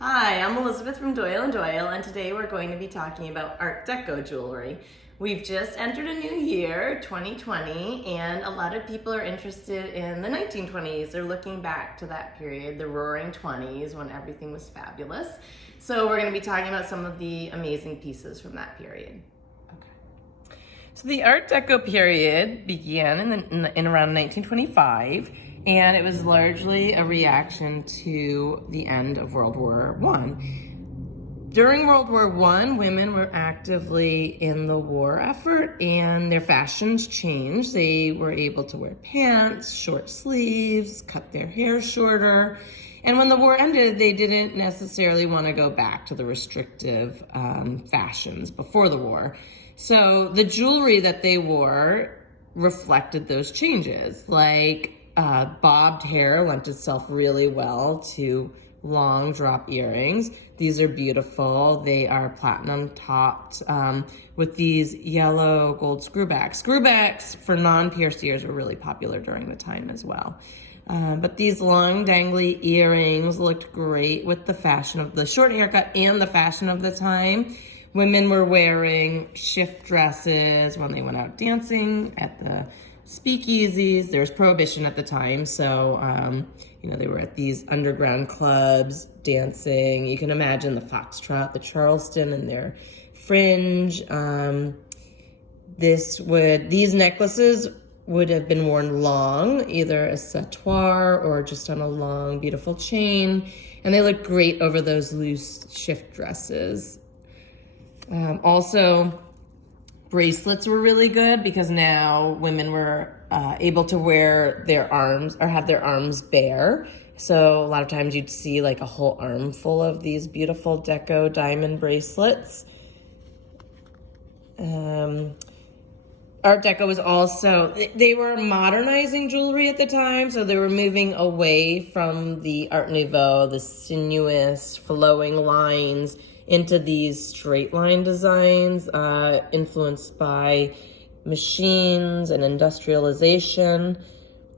Hi, I'm Elizabeth from Doyle & Doyle, and today we're going to be talking about Art Deco jewelry. We've just entered a new year, 2020, and a lot of people are interested in the 1920s. They're looking back to that period, the Roaring 20s, when everything was fabulous. So we're going to be talking about some of the amazing pieces from that period. So the Art Deco period began in around 1925, and it was largely a reaction to the end of World War I. During World War I, women were actively in the war effort, and their fashions changed. They were able to wear pants, short sleeves, cut their hair shorter, and when the war ended, they didn't necessarily want to go back to the restrictive fashions before the war. So the jewelry that they wore reflected those changes. Like bobbed hair lent itself really well to long drop earrings. These are beautiful. They are platinum topped with these yellow gold screwbacks. Screwbacks for non-pierced ears were really popular during the time as well. But these long dangly earrings looked great with the fashion of the short haircut and the fashion of the time. Women were wearing shift dresses when they went out dancing at the speakeasies. There was prohibition at the time, so they were at these underground clubs dancing. You can imagine the foxtrot, the Charleston, and their fringe. These necklaces would have been worn long, either a sautoir or just on a long, beautiful chain, and they looked great over those loose shift dresses. Also, bracelets were really good because now women were able to wear their arms or have their arms bare. So a lot of times you'd see like a whole armful of these beautiful Deco diamond bracelets. Art Deco was also, they were modernizing jewelry at the time, so they were moving away from the Art Nouveau, the sinuous flowing lines, into these straight line designs, influenced by machines and industrialization.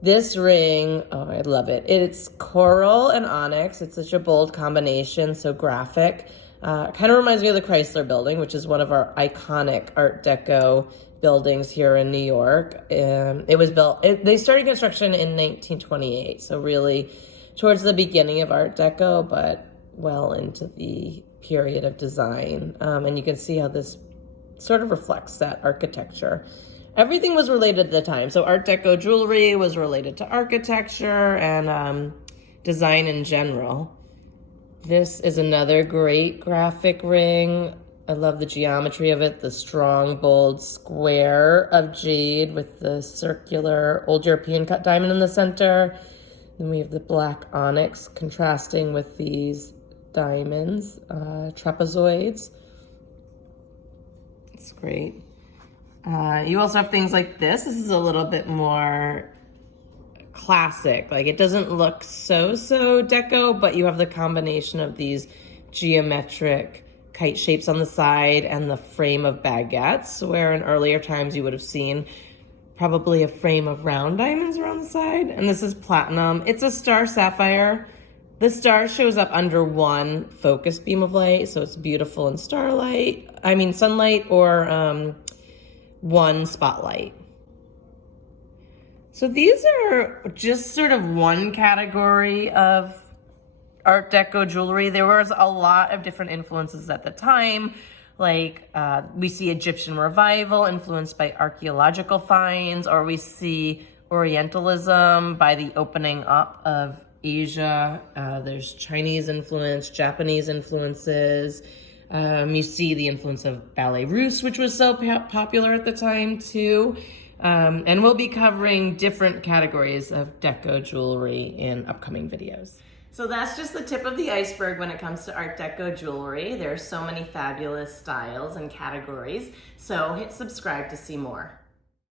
This ring, oh, I love it. It's coral and onyx. It's such a bold combination, so graphic. Kind of reminds me of the Chrysler Building, which is one of our iconic Art Deco buildings here in New York. It was built, they started construction in 1928, so really towards the beginning of Art Deco, but well into the period of design. And you can see how this sort of reflects that architecture. Everything was related at the time. So Art Deco jewelry was related to architecture and design in general. This is another great graphic ring. I love the geometry of it, the strong, bold square of jade with the circular old European cut diamond in the center. Then we have the black onyx contrasting with these diamonds, trapezoids. It's great. You also have things like this. This is a little bit more classic. Like it doesn't look so Deco, but you have the combination of these geometric kite shapes on the side and the frame of baguettes, where in earlier times you would have seen probably a frame of round diamonds around the side. And this is platinum. It's a star sapphire. The star shows up under one focused beam of light, so it's beautiful in sunlight or one spotlight. So these are just sort of one category of Art Deco jewelry. There was a lot of different influences at the time. Like we see Egyptian revival influenced by archaeological finds, or we see Orientalism by the opening up of Asia. There's Chinese influence, Japanese influences. You see the influence of ballet russe, which was so popular at the time too. And we'll be covering different categories of Deco jewelry in upcoming videos. So that's just the tip of the iceberg when it comes to Art Deco jewelry. There are so many fabulous styles and categories. So hit subscribe to see more.